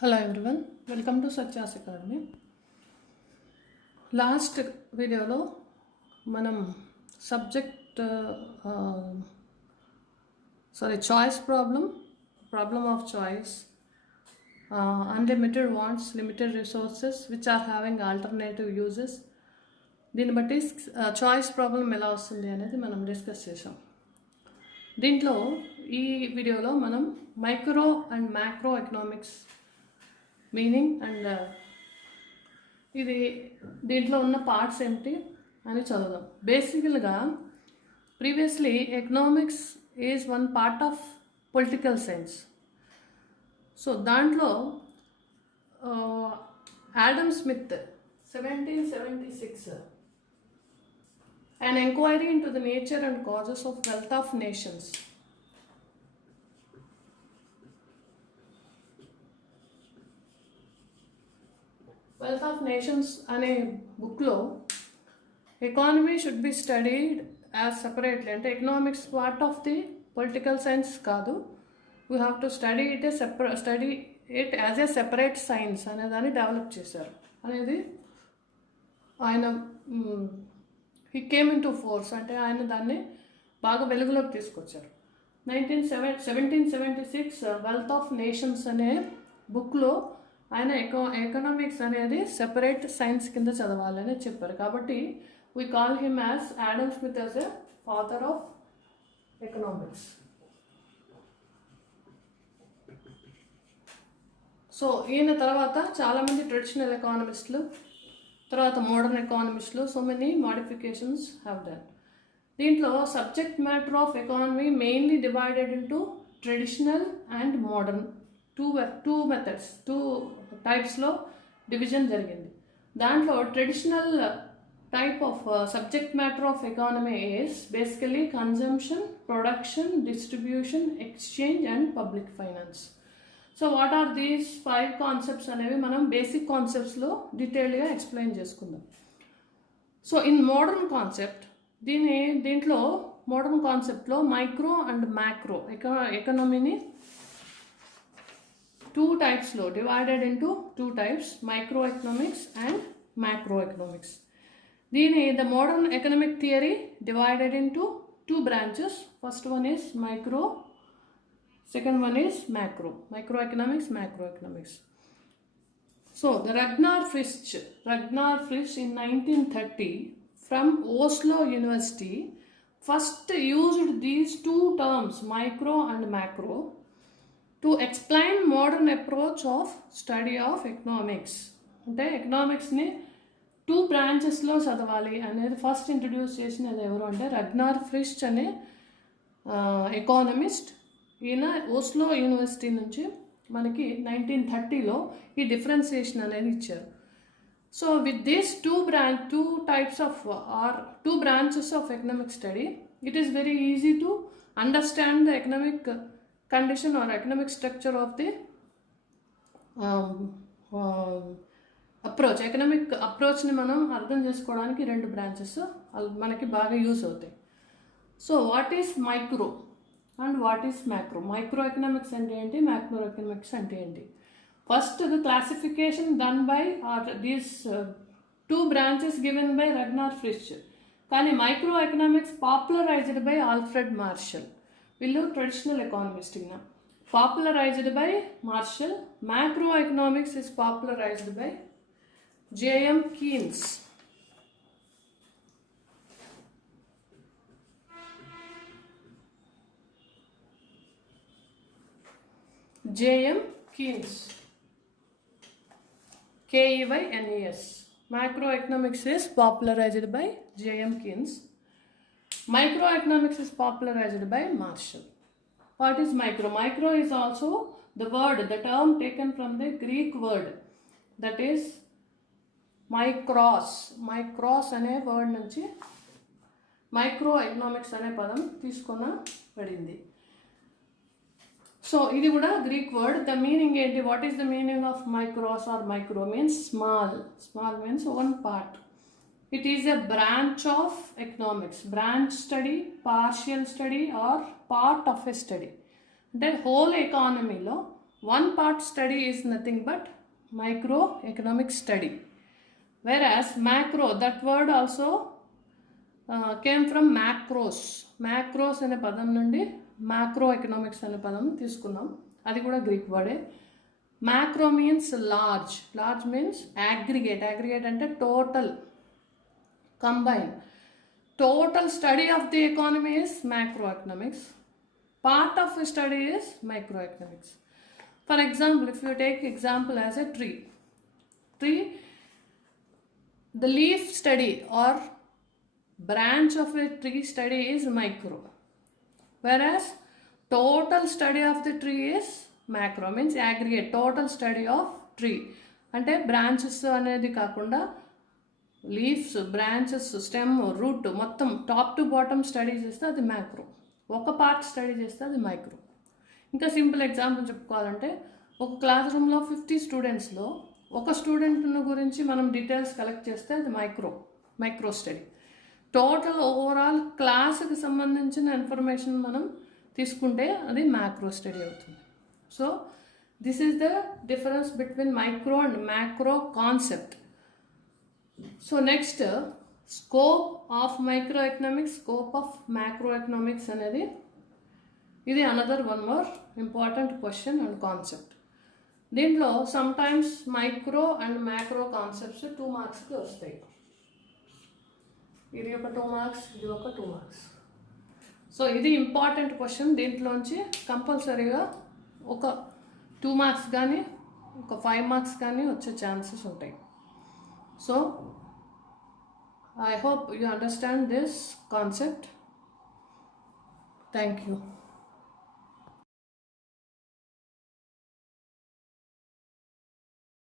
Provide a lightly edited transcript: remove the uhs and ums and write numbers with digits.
Hello everyone, welcome to Satyas Academy. Last వీడియోలో మనం subject choice problem of choice, unlimited wants, limited resources which are having alternative uses, దీన్ని బట్టి choice problem ఎలా వస్తుంది అనేది మనం డిస్కస్ చేసాం. దీంట్లో ఈ వీడియోలో మనం micro and macro economics meaning and ఇది దీంట్లో ఉన్న పార్ట్స్ ఏంటి అని చదువుదాం. బేసికల్గా previously economics is one part of political science. So దాంట్లో Adam Smith 1776 an enquiry into the nature and causes of wealth of nations. Wealth of nations అనే బుక్లో economy should be studied as separately, అంటే economics part of the political science కాదు, we have to study it as a separate science అనే దాన్ని develop చేశారు అనేది ఆయన he came into force, అంటే ఆయన దాన్ని బాగా వెలుగులోకి తీసుకొచ్చారు. 1776 వెల్త్ ఆఫ్ నేషన్స్ అనే బుక్లో ఆయన ఎకనామిక్స్ అనేది సెపరేట్ సైన్స్ కింద చదవాలని చెప్పారు. కాబట్టి we call him as Adam Smith as a father of economics. So ఈయన తర్వాత చాలామంది ట్రెడిషనల్ ఎకానమిస్టులు, తర్వాత మోడర్న్ ఎకానమిస్టులు, so many modifications have done. దీంట్లో subject matter of economy mainly divided into traditional and modern two methods, two టైప్స్లో డివిజన్ జరిగింది. దాంట్లో traditional type of subject matter of economy is basically consumption, production, distribution, exchange and public finance. So what are these 5 concepts అనేవి మనం basic కాన్సెప్ట్స్లో డీటెయిల్గా explain చేసుకుందాం. So in modern concept దీంట్లో మోడర్న్ కాన్సెప్ట్లో మైక్రో అండ్ మ్యాక్రో ఎకనామీని 2 typesలో divided into 2 types, micro economics and micro economics. The modern economic theory divided into 2 branches. First one is micro, second one is micro economics, micro economics. So Ragnar Frisch in 1930 from Oslo University first used these 2 terms, micro and macro, to explain modern approach of study of economics. అంటే ఎకనామిక్స్ని 2 బ్రాంచెస్లో చదవాలి అనేది first introduce చేసినది ఎవరు అంటే రగ్నార్ ఫ్రిష్ అనే ఎకానమిస్ట్. ఈయన ఓస్లో యూనివర్సిటీ నుంచి మనకి 1930లో ఈ డిఫరెన్సియేషన్ అనేది ఇచ్చారు. So with these 2 types of or 2 branches of economic study, it is very easy to understand the economic condition or economic structure of the approach. Economic అప్రోచ్ని మనం అర్థం చేసుకోవడానికి 2 బ్రాంచెస్ మనకి బాగా యూజ్ అవుతాయి. So what is micro and what is macro? Micro economics అంటే ఏంటి, macro economics అంటే ఏంటి? First the classification done by are these 2 branches given by Ragnar Frisch. కానీ micro economics popularized by Alfred Marshall. వీళ్ళు traditional economist. Popularized by Marshall. Macro economics is popularized by J M Keynes. J M Keynes, KEYNES. Macro economics is popularized by J.M. Keynes. Microeconomics is popularized by Marshall. What is micro? Micro is also the term taken from the Greek word that is micros. Micros అనే word నుంచి micro economics అనే పదం తీసుకొనబడింది. So ఇది కూడా Greek word. The meaning ఏంటి? What is the meaning of micros or micro? Means small. Small means 1 part. It is a branch of economics. Branch study, partial study or part of a study. అంటే హోల్ ఎకానమీలో one part study is nothing but microeconomic study. Whereas macro, that word also came from macros. Macros అనే పదం నుండి macro economics అనే పదం తీసుకున్నాం. అది కూడా గ్రీక్ వర్డే. Macro means large. Large means aggregate. Aggregate అంటే total, combine. Total study of the economy is macroeconomics. Part of the study is microeconomics. For example, if you take example as a tree, the leaf study or branch of a tree study is micro, whereas total study of the tree is macro, means aggregate, total study of tree. అంటే బ్రాంచెస్ అనేది కాకుండా leaves, branches, stem, route మొత్తం top to bottom study చేస్తే అది మ్యాక్రో. ఒక part study చేస్తే అది మైక్రో. ఇంకా సింపుల్ ఎగ్జాంపుల్ చెప్పుకోవాలంటే ఒక క్లాస్ రూమ్లో 50 స్టూడెంట్స్లో ఒక స్టూడెంట్ గురించి మనం డీటెయిల్స్ కలెక్ట్ చేస్తే అది మైక్రో స్టడీ. టోటల్ ఓవరాల్ క్లాస్కి సంబంధించిన ఇన్ఫర్మేషన్ మనం తీసుకుంటే అది మ్యాక్రో స్టడీ అవుతుంది. So this is the difference between micro and macro concept. So next scope of microeconomics, scope of macroeconomics అనేది ఇది another one more important question and concept. దీంట్లో sometimes micro and macro concepts 2 మార్క్స్కి వస్తాయి. ఇది ఒక 2 మార్క్స్, ఇది ఒక 2 మార్క్స్. సో ఇది ఇంపార్టెంట్ క్వశ్చన్. దీంట్లోంచి కంపల్సరీగా ఒక 2 మార్క్స్ కానీ ఒక 5 మార్క్స్ కానీ వచ్చే ఛాన్సెస్ ఉంటాయి. So I hope you understand this concept. Thank you.